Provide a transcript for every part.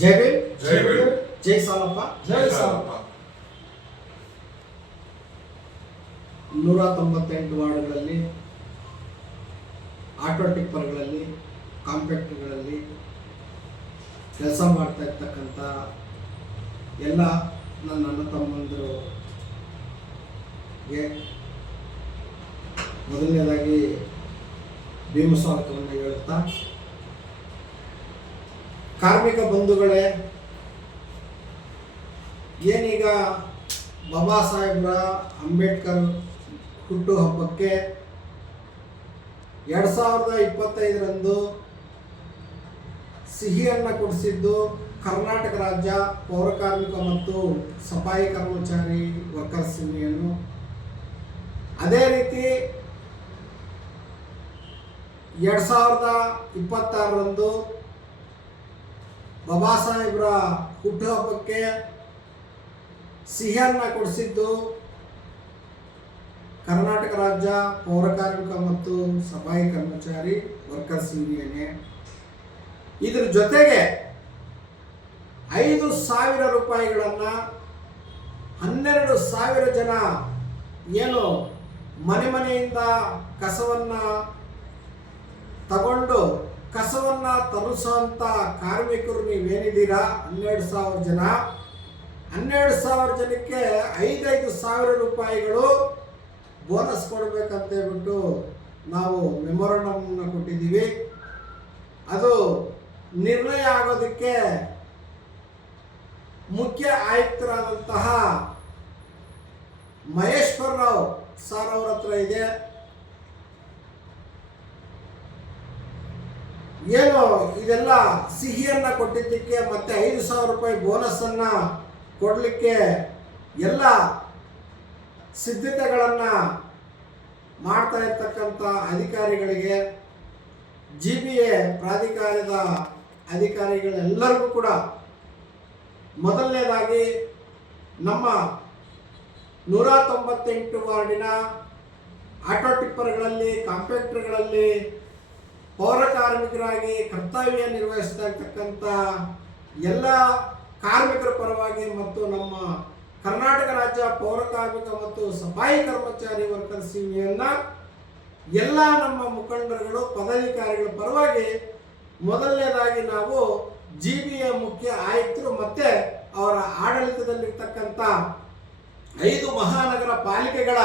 ಜೈ ಭೀಮ್, ಜೈ ಭೀಮ್, ಜೈ ಸಾಲಪ್ಪ, ಜೈ ಸಾಲಪ್ಪ. 198 ವಾರ್ಡ್ಗಳಲ್ಲಿ ಆಟೋ ಟಿಪ್ಪರ್ಗಳಲ್ಲಿ ಕಾಂಪ್ಯಾಕ್ಟರ್ಗಳಲ್ಲಿ ಕೆಲಸ ಮಾಡ್ತಾ ಇರ್ತಕ್ಕಂಥ ಎಲ್ಲ ನನ್ನ ಅಣ್ಣ ತಮ್ಮಂದಿರಿಗೆ ಮೊದಲನೇದಾಗಿ ಭೀಮ ಸ್ವಾಗತವನ್ನು ಹೇಳುತ್ತಾ, ಕಾರ್ಮಿಕ ಬಂಧುಗಳೇ, ಏನೀಗ ಬಾಬಾ ಸಾಹೇಬ್ರ ಅಂಬೇಡ್ಕರ್ ಹುಟ್ಟುಹಬ್ಬಕ್ಕೆ 2025ರಂದು ಸಿಹಿಯನ್ನು ಕೊಡಿಸಿದ್ದು ಕರ್ನಾಟಕ ರಾಜ್ಯ ಪೌರಕಾರ್ಮಿಕ ಮತ್ತು ಸಫಾಯಿ ಕರ್ಮಚಾರಿ ವರ್ಕರ್ಸ್ ಯೂನಿಯನ್. ಅದೇ ರೀತಿ 2026ರಂದು ಬಾಬಾ ಸಾಹೇಬ್ರ ಹುಟ್ಟುಹಬ್ಬಕ್ಕೆ ಸಿಹಿಯನ್ನು ಕೊಡಿಸಿದ್ದು ಕರ್ನಾಟಕ ರಾಜ್ಯ ಪೌರಕಾರ್ಮಿಕ ಮತ್ತು ಸಫಾಯಿ ಕರ್ಮಚಾರಿ ವರ್ಕರ್ಸ್ ಯೂನಿಯನ್. ಇದ್ರ ಜೊತೆಗೆ 5,000 ರೂಪಾಯಿಗಳನ್ನು 12,000 ಜನ ಏನು ಮನೆಯಿಂದ ಕಸವನ್ನು ತಗೊಂಡು ಕಸವನ್ನು ತರಿಸುವಂಥ ಕಾರ್ಮಿಕರು ನೀವೇನಿದ್ದೀರಾ, 12,000 ಜನ, 12,000 ಜನಕ್ಕೆ 5,000 ರೂಪಾಯಿಗಳು ಬೋನಸ್ ಕೊಡಬೇಕಂತ ಹೇಳ್ಬಿಟ್ಟು ನಾವು ಮೆಮೊರಂಡಮ್ನ ಕೊಟ್ಟಿದ್ದೀವಿ. ಅದು ನಿರ್ಣಯ ಆಗೋದಕ್ಕೆ ಮುಖ್ಯ ಆಯುಕ್ತರಾದಂತಹ ಮಹೇಶ್ವರ ರಾವ್ ಸರ್ ಅವ್ರ ಹತ್ರ ಇದೆ. ಏನು ಇದೆಲ್ಲ ಸಿಹಿಯನ್ನು ಕೊಟ್ಟಿದ್ದಕ್ಕೆ ಮತ್ತೆ 5,000 ರೂಪಾಯಿ ಬೋನಸ್ಸನ್ನು ಕೊಡಲಿಕ್ಕೆ ಎಲ್ಲ ಸಿದ್ಧತೆಗಳನ್ನು ಮಾಡ್ತಾ ಇರ್ತಕ್ಕಂಥ ಅಧಿಕಾರಿಗಳಿಗೆ, GBA ಪ್ರಾಧಿಕಾರದ ಅಧಿಕಾರಿಗಳೆಲ್ಲರಿಗೂ ಕೂಡ ಮೊದಲನೇದಾಗಿ ನಮ್ಮ 198 ವಾರ್ಡಿನ ಆಟೋ ಟಿಪ್ಪರ್ಗಳಲ್ಲಿ ಕಾಂಪ್ಯಾಕ್ಟರ್ಗಳಲ್ಲಿ ಪೌರ ಕಾರ್ಮಿಕರಾಗಿ ಕರ್ತವ್ಯ ನಿರ್ವಹಿಸ್ತಾ ಇರ್ತಕ್ಕಂಥ ಎಲ್ಲ ಕಾರ್ಮಿಕರ ಪರವಾಗಿ ಮತ್ತು ನಮ್ಮ ಕರ್ನಾಟಕ ರಾಜ್ಯ ಪೌರ ಕಾರ್ಮಿಕ ಮತ್ತು ಸಫಾಯಿ ಕರ್ಮಚಾರಿ ವರ್ಕರ್ಸ್ ಯೂನಿಯನ್ನ ಎಲ್ಲ ನಮ್ಮ ಮುಖಂಡರುಗಳು ಪದಾಧಿಕಾರಿಗಳ ಪರವಾಗಿ ಮೊದಲನೇದಾಗಿ ನಾವು GBA ಮುಖ್ಯ ಆಯುಕ್ತರು ಮತ್ತು ಅವರ ಆಡಳಿತದಲ್ಲಿರ್ತಕ್ಕಂಥ 5 ಮಹಾನಗರ ಪಾಲಿಕೆಗಳ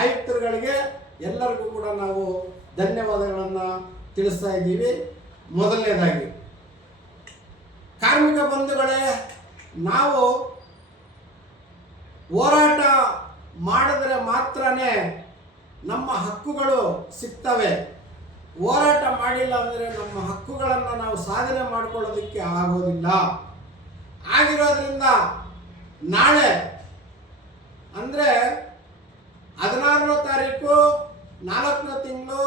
ಆಯುಕ್ತರುಗಳಿಗೆ ಎಲ್ಲರಿಗೂ ಕೂಡ ನಾವು ಧನ್ಯವಾದಗಳನ್ನು ತಿಳಿಸ್ತಾ ಇದ್ದೀವಿ. ಮೊದಲನೇದಾಗಿ ಕಾರ್ಮಿಕ ಬಂಧುಗಳೇ, ನಾವು ಹೋರಾಟ ಮಾಡಿದ್ರೆ ಮಾತ್ರನೇ ನಮ್ಮ ಹಕ್ಕುಗಳು ಸಿಗ್ತವೆ. ಹೋರಾಟ ಮಾಡಿಲ್ಲ ಅಂದರೆ ನಮ್ಮ ಹಕ್ಕುಗಳನ್ನು ನಾವು ಸಾಧನೆ ಮಾಡಿಕೊಳ್ಳೋದಕ್ಕೆ ಆಗೋದಿಲ್ಲ. ಆಗಿರೋದ್ರಿಂದ ನಾಳೆ ಅಂದರೆ 16ನೇ ತಾರೀಕು 4ನೇ ತಿಂಗಳು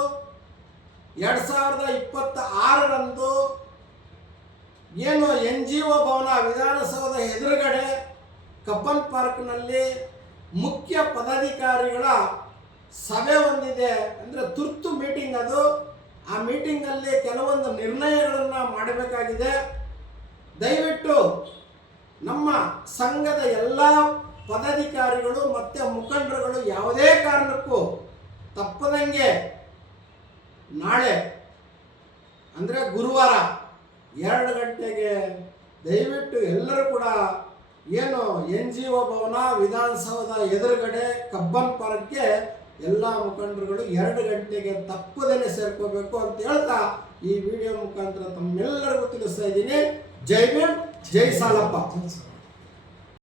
2026ರಂದು ಏನು NGO ಭವನ ವಿಧಾನಸೌಧ ಎದುರುಗಡೆ ಕಬ್ಬನ್ ಪಾರ್ಕ್ನಲ್ಲಿ ಮುಖ್ಯ ಪದಾಧಿಕಾರಿಗಳ ಸಭೆ ಹೊಂದಿದೆ. ಅಂದರೆ ತುರ್ತು ಮೀಟಿಂಗ್ ಅದು. ಆ ಮೀಟಿಂಗಲ್ಲಿ ಕೆಲವೊಂದು ನಿರ್ಣಯಗಳನ್ನು ಮಾಡಬೇಕಾಗಿದೆ. ದಯವಿಟ್ಟು ನಮ್ಮ ಸಂಘದ ಎಲ್ಲ ಪದಾಧಿಕಾರಿಗಳು ಮತ್ತು ಮುಖಂಡರುಗಳು ಯಾವುದೇ ಕಾರಣಕ್ಕೂ ತಪ್ಪದಂಗೆ ನಾಳೆ ಅಂದರೆ ಗುರುವಾರ 2 ಗಂಟೆಗೆ ದಯವಿಟ್ಟು ಎಲ್ಲರೂ ಕೂಡ ಏನು NGO ಭವನ ವಿಧಾನಸೌಧ ಎದುರುಗಡೆ ಕಬ್ಬನ್ ಪಾರ್ಕ್ಗೆ ಎಲ್ಲ ಮುಖಂಡರುಗಳು 2 ಗಂಟೆಗೆ ತಪ್ಪದೇನೆ ಸೇರ್ಕೋಬೇಕು ಅಂತ ಹೇಳ್ತಾ ಈ ವಿಡಿಯೋ ಮುಖಾಂತರ ತಮ್ಮೆಲ್ಲರಿಗೂ ತಿಳಿಸ್ತಾ ಇದ್ದೀನಿ. ಜೈ ಭೀಮ್, ಜೈ ಸಾಲಪ್ಪ.